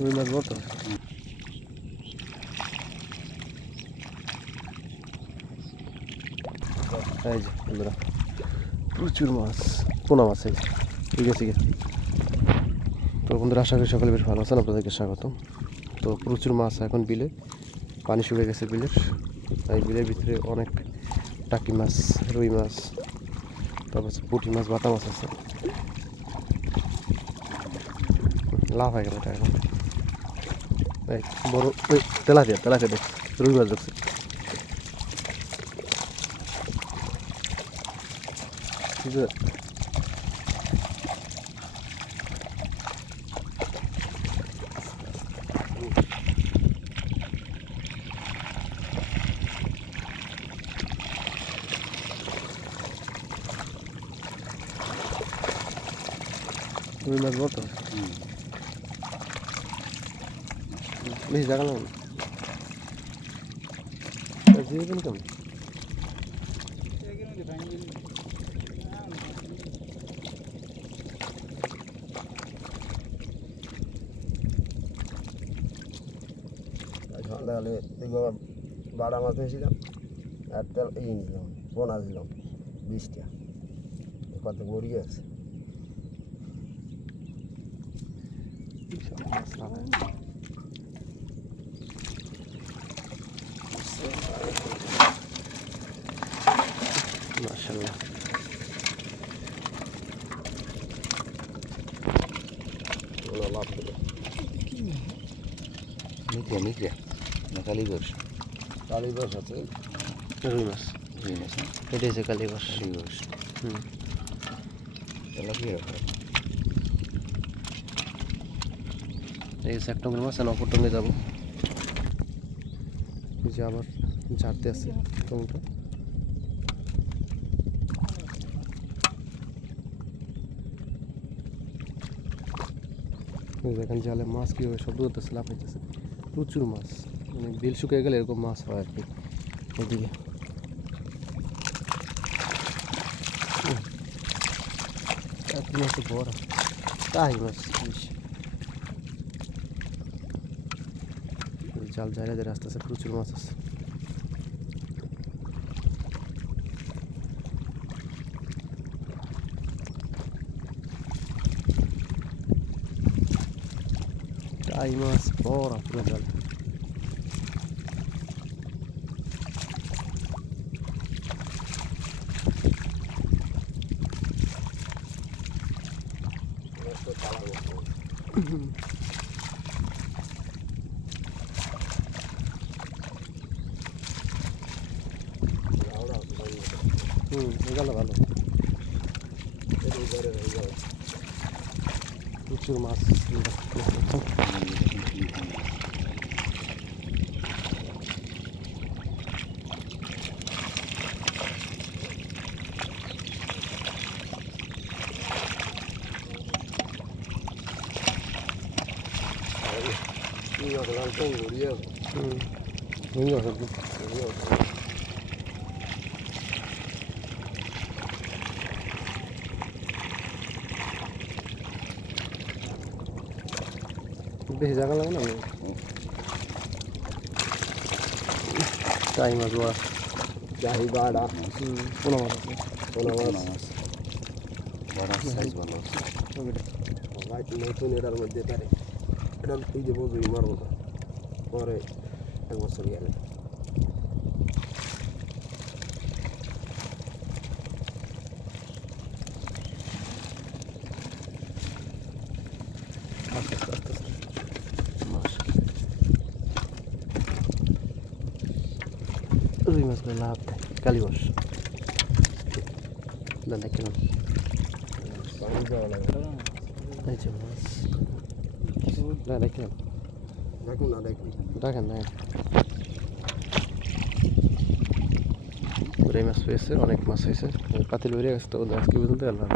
রুই মাছ বড় এই যে, বন্ধুরা, প্রচুর মাছ, পোনা মাছ, এই। ঠিক আছে তো বন্ধুরা, আশা করি সকলে বেশ ভালো আছেন, আপনাদেরকে স্বাগত তো প্রচুর মাছ এখন বিলে, পানি শুকিয়ে গেছে বিলের। এই বিলের ভিতরে অনেক টাকি মাছ, রুই মাছ, তারপর পুঁটি মাছ, বাটা মাছ আছে। লাভ হয়ে গেল এটা এখন। বড় ওই তেলাপিয়া তেলাপিয়া দেখ রুই মাছ দেখছি রুই মাছ বড় তো? বেশি জায়গা লাগবে জীবন কেমন? সন্ধ্যাকালে বাড়া মাছ নিয়েছিলাম আর তেল এই নিয়েছিলাম পোনা দিলাম বিশটা। কত আছে মিত্রে মিত্রে না কালী বর্ষ কালী বাস আছে এটা হচ্ছে কালীবাস হুম। এই আর অপর টঙ্গে যাব। যে আবার ঝাড়তে আছে টংটা দেখেন জালে মাছ কীভাবে শব্দ লাভ হইতেছে প্রচুর মাছ। মানে বিল শুকিয়ে গেলে এরকম মাছ হয় আর কি উহ, মাছ তাই মাছ জাল জায়গা রাস্তা আছে প্রচুর মাছ আছে। টাই মাছ বড় পুরো জাল হুম গেল ভালো প্রচুর মাছ হুম ভেঙে গেছে একদম। বেশি জায়গা লাগে না? টাইম বড় চাহি বাড়া। কোনো মাছ আছে। পোনা মাছ। বড় সাইজ ভালো আছে। লাইট নতুন এটার মধ্যে পারে। এটা এই যে মারবো পরে এক বছর গেলে আস্তে আস্তে আস্তে আস্তে মাছ রুই মাছগুলো লাভ দেয় কালীবাস দাদা কেমন দেখুন না দেখুন রুই মাছ পেয়েছে অনেক মাছ হয়েছে পাতিল বেরিয়ে গেছে তো আজকে পর্যন্ত আল্লাহ